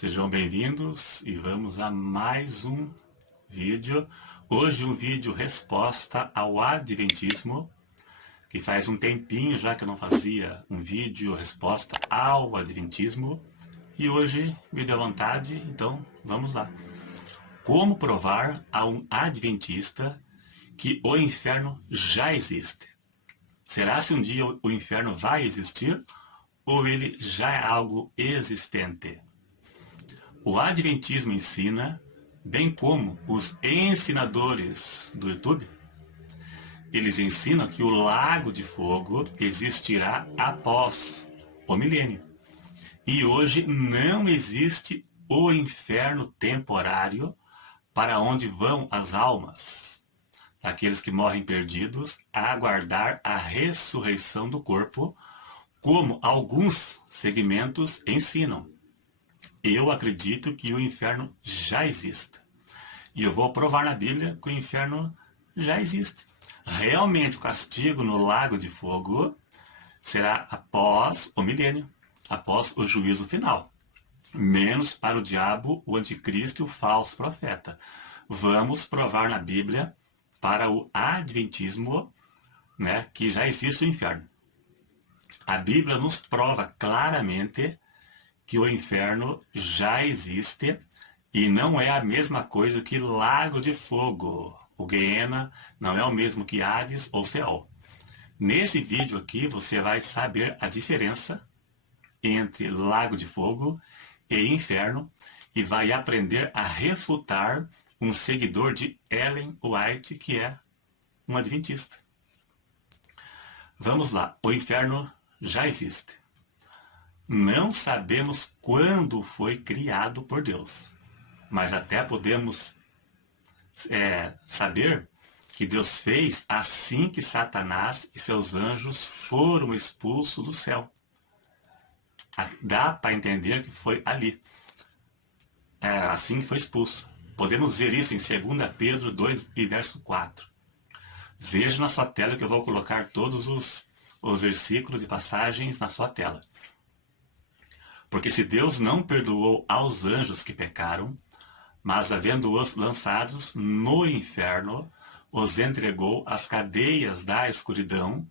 Sejam bem-vindos e vamos a mais um vídeo. Hoje um vídeo resposta ao Adventismo, que faz um tempinho já que eu não fazia um vídeo resposta ao Adventismo. E hoje me deu vontade, então vamos lá. Como provar a um Adventista que o inferno já existe? Será se um dia o inferno vai existir ou ele já é algo existente? O Adventismo ensina, bem como os ensinadores do YouTube, eles ensinam que o lago de fogo existirá após o milênio. E hoje não existe o inferno temporário para onde vão as almas daqueles que morrem perdidos a aguardar a ressurreição do corpo, como alguns segmentos ensinam. Eu acredito que o inferno já existe. E eu vou provar na Bíblia que o inferno já existe. Realmente o castigo no lago de fogo será após o milênio, após o juízo final. Menos para o diabo, o anticristo e o falso profeta. Vamos provar na Bíblia para o Adventismo, que já existe o inferno. A Bíblia nos prova claramente que o inferno já existe e não é a mesma coisa que lago de fogo. O Guiena não é o mesmo que Hades ou Seol. Nesse vídeo aqui você vai saber a diferença entre lago de fogo e inferno e vai aprender a refutar um seguidor de Ellen White, que é um adventista. Vamos lá, o inferno já existe. Não sabemos quando foi criado por Deus, mas até podemos saber que Deus fez assim que Satanás e seus anjos foram expulsos do céu. Dá para entender que foi ali, assim que foi expulso. Podemos ver isso em 2 Pedro 2 e verso 4. Veja na sua tela que eu vou colocar todos os versículos e passagens na sua tela. Porque se Deus não perdoou aos anjos que pecaram, mas havendo-os lançados no inferno, os entregou às cadeias da escuridão,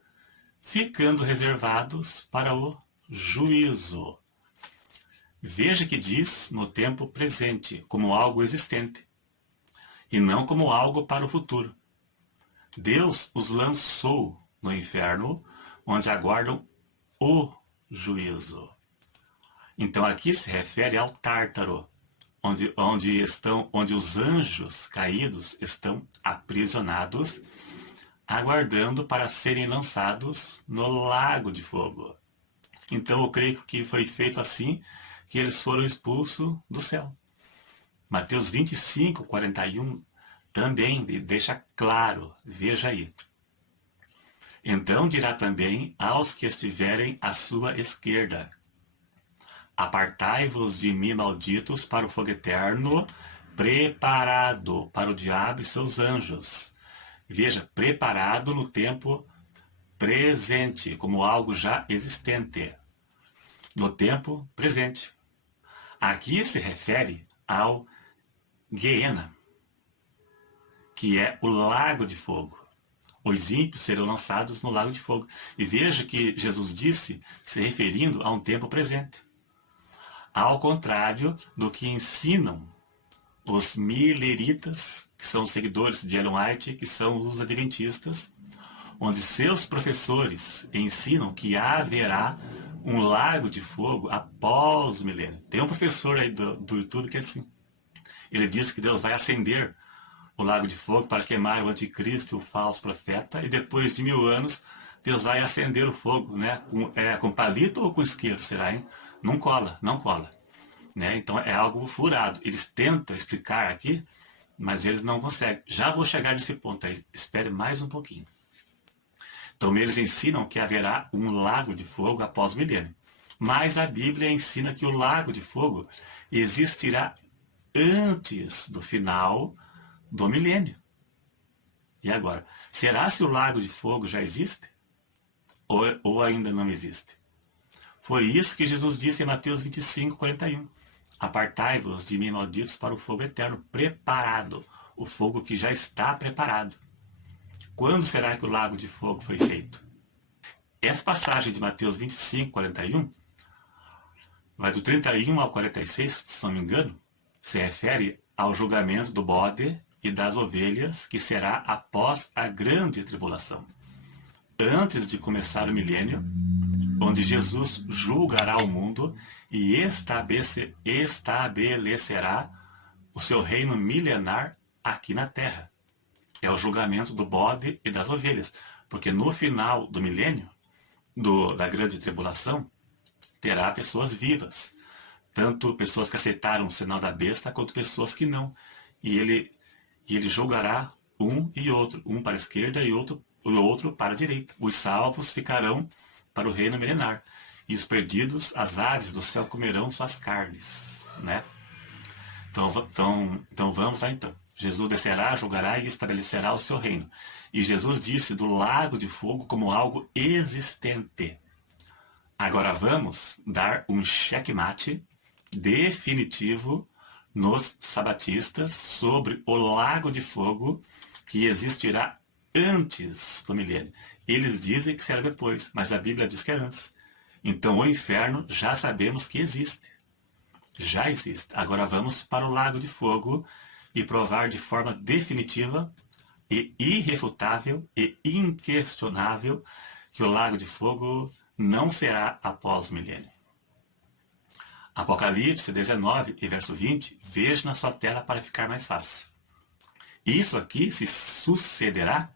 ficando reservados para o juízo. Veja que diz no tempo presente, como algo existente, e não como algo para o futuro. Deus os lançou no inferno, onde aguardam o juízo. Então aqui se refere ao Tártaro, onde os anjos caídos estão aprisionados, aguardando para serem lançados no lago de fogo. Então eu creio que foi feito assim, que eles foram expulsos do céu. Mateus 25, 41 também deixa claro, veja aí. Então dirá também aos que estiverem à sua esquerda: apartai-vos de mim, malditos, para o fogo eterno, preparado para o diabo e seus anjos. Veja, preparado no tempo presente, como algo já existente. No tempo presente. Aqui se refere ao Guiena, que é o lago de fogo. Os ímpios serão lançados no lago de fogo. E veja que Jesus disse, se referindo a um tempo presente. Ao contrário do que ensinam os mileritas, que são os seguidores de Ellen White, que são os adventistas, onde seus professores ensinam que haverá um lago de fogo após o milênio. Tem um professor aí do YouTube que é assim. Ele diz que Deus vai acender o lago de fogo para queimar o anticristo e o falso profeta, e depois de 1000 anos Deus vai acender o fogo, com palito ou com isqueiro, será, hein? Não cola. Então é algo furado. Eles tentam explicar aqui, mas eles não conseguem. Já vou chegar nesse ponto aí, espere mais um pouquinho. Então eles ensinam que haverá um lago de fogo após o milênio. Mas a Bíblia ensina que o lago de fogo existirá antes do final do milênio. E agora, será se o lago de fogo já existe? Ou ainda não existe? Foi isso que Jesus disse em Mateus 25, 41. Apartai-vos de mim, malditos, para o fogo eterno, preparado. O fogo que já está preparado. Quando será que o lago de fogo foi feito? Essa passagem de Mateus 25, 41, vai do 31 ao 46, se não me engano, se refere ao julgamento do bode e das ovelhas, que será após a grande tribulação. Antes de começar o milênio, onde Jesus julgará o mundo e estabelecerá o seu reino milenar aqui na terra. É o julgamento do bode e das ovelhas, porque no final do milênio, da grande tribulação, terá pessoas vivas, tanto pessoas que aceitaram o sinal da besta, quanto pessoas que não. E ele julgará um e outro, um para a esquerda e o outro para a direita. Os salvos ficarão para o reino milenar, e os perdidos, as aves do céu comerão suas carnes, né? Então vamos lá então. Jesus descerá, julgará e estabelecerá o seu reino. E Jesus disse do lago de fogo como algo existente. Agora vamos dar um checkmate definitivo nos sabatistas sobre o lago de fogo que existirá antes do milênio. Eles dizem que será depois, mas a Bíblia diz que é antes. Então o inferno já sabemos que existe. Já existe. Agora vamos para o lago de fogo e provar de forma definitiva e irrefutável e inquestionável que o lago de fogo não será após o milênio. Apocalipse 19 e verso 20, veja na sua tela para ficar mais fácil. Isso aqui se sucederá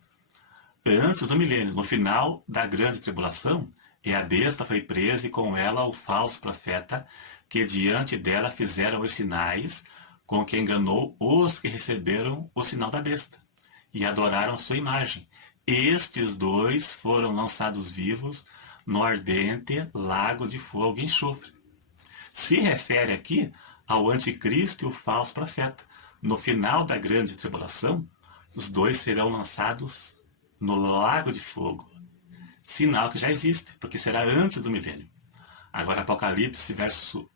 antes do milênio, no final da grande tribulação, e a besta foi presa e com ela o falso profeta, que diante dela fizeram os sinais, com que enganou os que receberam o sinal da besta, e adoraram sua imagem. Estes dois foram lançados vivos no ardente lago de fogo e enxofre. Se refere aqui ao anticristo e o falso profeta. No final da grande tribulação, os dois serão lançados no lago de fogo. Sinal que já existe, porque será antes do milênio. Agora Apocalipse, verso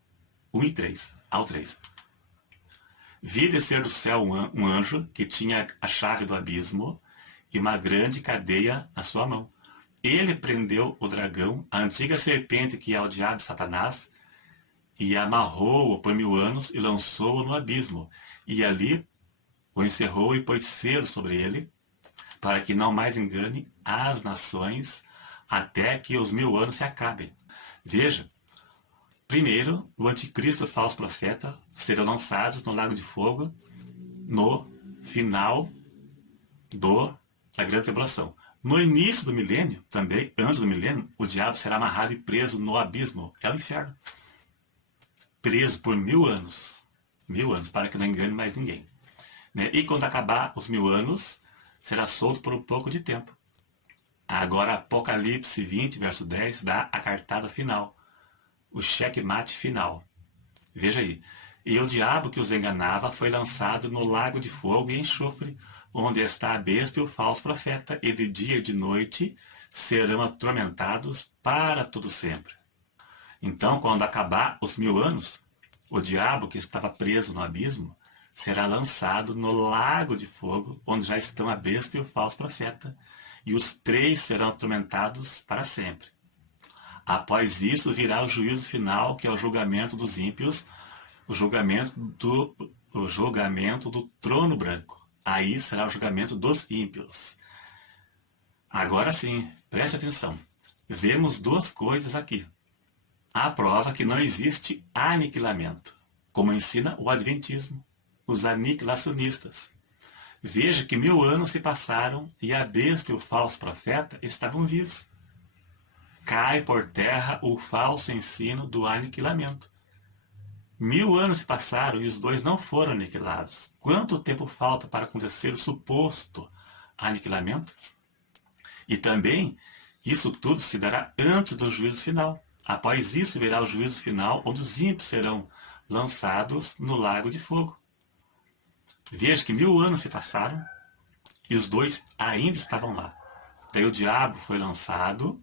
1 e 3, ao 3. Vi descer do céu um anjo que tinha a chave do abismo e uma grande cadeia na sua mão. Ele prendeu o dragão, a antiga serpente que é o diabo Satanás, e amarrou-o por 1000 anos e lançou-o no abismo. E ali o encerrou e pôs selo sobre ele, para que não mais engane as nações até que os 1000 anos se acabem. Veja, primeiro, o anticristo e o falso profeta serão lançados no lago de fogo no final da grande tribulação. No início do milênio, também, antes do milênio, o diabo será amarrado e preso no abismo. É o inferno. Preso por 1000 anos. 1000 anos, para que não engane mais ninguém. Né? E quando acabar os 1000 anos, será solto por um pouco de tempo. Agora, Apocalipse 20, verso 10, dá a cartada final. O checkmate final. Veja aí. E o diabo que os enganava foi lançado no lago de fogo e enxofre, onde está a besta e o falso profeta, e de dia e de noite serão atormentados para todo sempre. Então, quando acabar os 1000 anos, o diabo que estava preso no abismo será lançado no lago de fogo, onde já estão a besta e o falso profeta, e os 3 serão atormentados para sempre. Após isso virá o juízo final, que é o julgamento dos ímpios, o julgamento do trono branco. Aí será o julgamento dos ímpios. Agora sim, preste atenção. Vemos 2 coisas aqui. A prova que não existe aniquilamento, como ensina o Adventismo, os aniquilacionistas. Veja que 1000 anos se passaram e a besta e o falso profeta estavam vivos. Cai por terra o falso ensino do aniquilamento. 1000 anos se passaram e os 2 não foram aniquilados. Quanto tempo falta para acontecer o suposto aniquilamento? E também, isso tudo se dará antes do juízo final. Após isso virá o juízo final, onde os ímpios serão lançados no lago de fogo. Veja que 1000 anos se passaram e os 2 ainda estavam lá. Daí o diabo foi lançado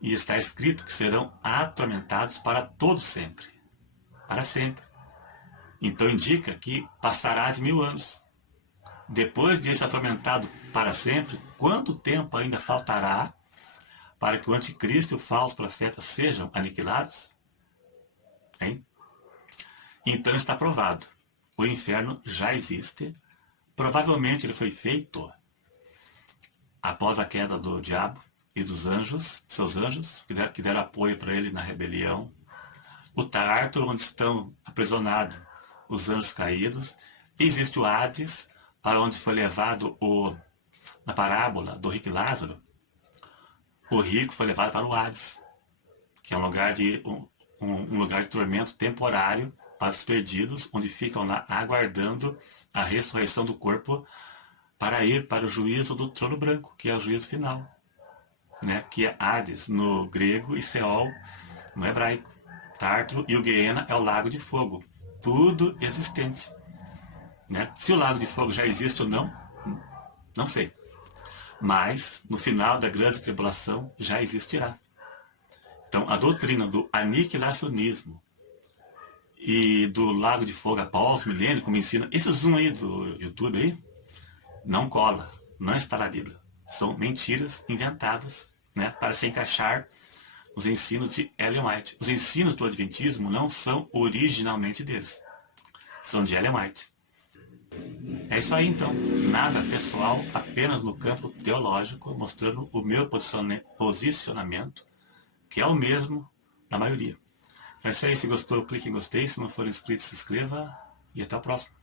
e está escrito que serão atormentados para todo sempre. Para sempre. Então indica que passará de 1000 anos. Depois de ser atormentado para sempre, quanto tempo ainda faltará para que o anticristo e o falso profeta sejam aniquilados? Hein? Então está provado. O inferno já existe. Provavelmente ele foi feito após a queda do diabo e dos anjos, seus anjos, que deram apoio para ele na rebelião. O Tártaro, onde estão aprisionados os anjos caídos. E existe o Hades, para onde foi levado na parábola do rico e Lázaro. O rico foi levado para o Hades, que é um lugar de tormento temporário para os perdidos, onde ficam lá aguardando a ressurreição do corpo para ir para o juízo do trono branco, que é o juízo final, né? Que é Hades no grego e Seol no hebraico. Tártaro e o Guiena é o lago de fogo. Tudo existente. Né? Se o lago de fogo já existe ou não, não sei. Mas no final da grande tribulação já existirá. Então a doutrina do aniquilacionismo e do lago de fogo após o milênio, como ensina esse zoom aí do YouTube aí, não cola, não está na Bíblia. São mentiras inventadas, né, para se encaixar nos ensinos de Ellen White. Os ensinos do Adventismo não são originalmente deles, são de Ellen White. É isso aí então, nada pessoal, apenas no campo teológico, mostrando o meu posicionamento, que é o mesmo da maioria. Então é isso aí, se gostou, clique em gostei, se não for inscrito, se inscreva e até o próximo.